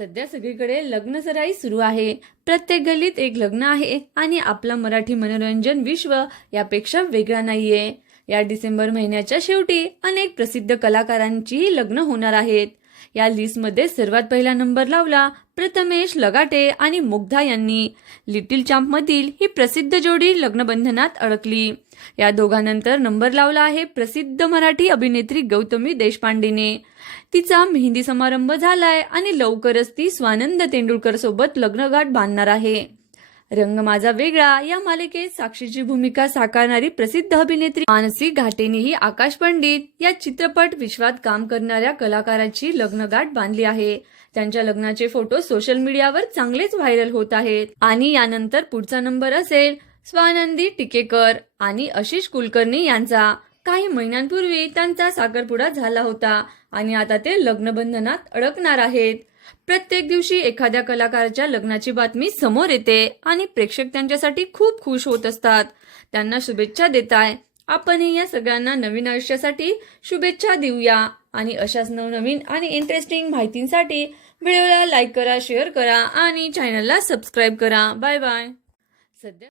सध्या सगळीकडे लग्न सराई सुरू आहे. प्रत्येक गल्लीत एक लग्न आहे आणि आपला मराठी मनोरंजन विश्व यापेक्षा वेगळा नाहीये. या डिसेंबर महिन्याच्या शेवटी अनेक प्रसिद्ध कलाकारांची लग्न होणार आहेत. या लिस्टमध्ये सर्वात पहिला नंबर लावला प्रथमेश लगाटे आणि मुग्धा यांनी लिटिल चॅम्पमधील ही प्रसिद्ध जोडी लग्नबंधनात अडकली. या दोघांनंतर नंबर लावला आहे प्रसिद्ध मराठी अभिनेत्री गौतमी देशपांडेने. तिचा मेहंदी समारंभ झालाय आणि लवकरच ती स्वानंद तेंडुलकर सोबत लग्नगाठ बांधणार आहे. रंग माझा वेगळा या मालिकेत साक्षीची भूमिका साकारणारी प्रसिद्ध अभिनेत्री मानसी घाटेनेही आकाश पंडित या चित्रपट विश्वात काम करणाऱ्या कलाकाराची लग्नगाठ बांधली आहे. त्यांच्या लग्नाचे फोटो सोशल मीडियावर चांगलेच व्हायरल होत आहेत. आणि यानंतर पुढचा नंबर असेल स्वानंदी टिकेकर आणि आशिष कुलकर्णी यांचा. काही महिन्यांपूर्वी त्यांचा साखरपुडा झाला होता आणि आता ते लग्नबंधनात अडकणार आहेत. प्रत्येक दिवशी एखाद्या कलाकाराच्या लग्नाची बातमी समोर येते आणि प्रेक्षक त्यांच्यासाठी खूप खुश होत असतात. त्यांना शुभेच्छा देताय. आपणही या सगळ्यांना नवीन आयुष्यासाठी शुभेच्छा देऊया. आणि अशाच नवनवीन आणि इंटरेस्टिंग माहितींसाठी व्हिडिओला लाईक करा शेअर करा आणि चॅनलला सबस्क्राईब करा. बाय बाय सध्या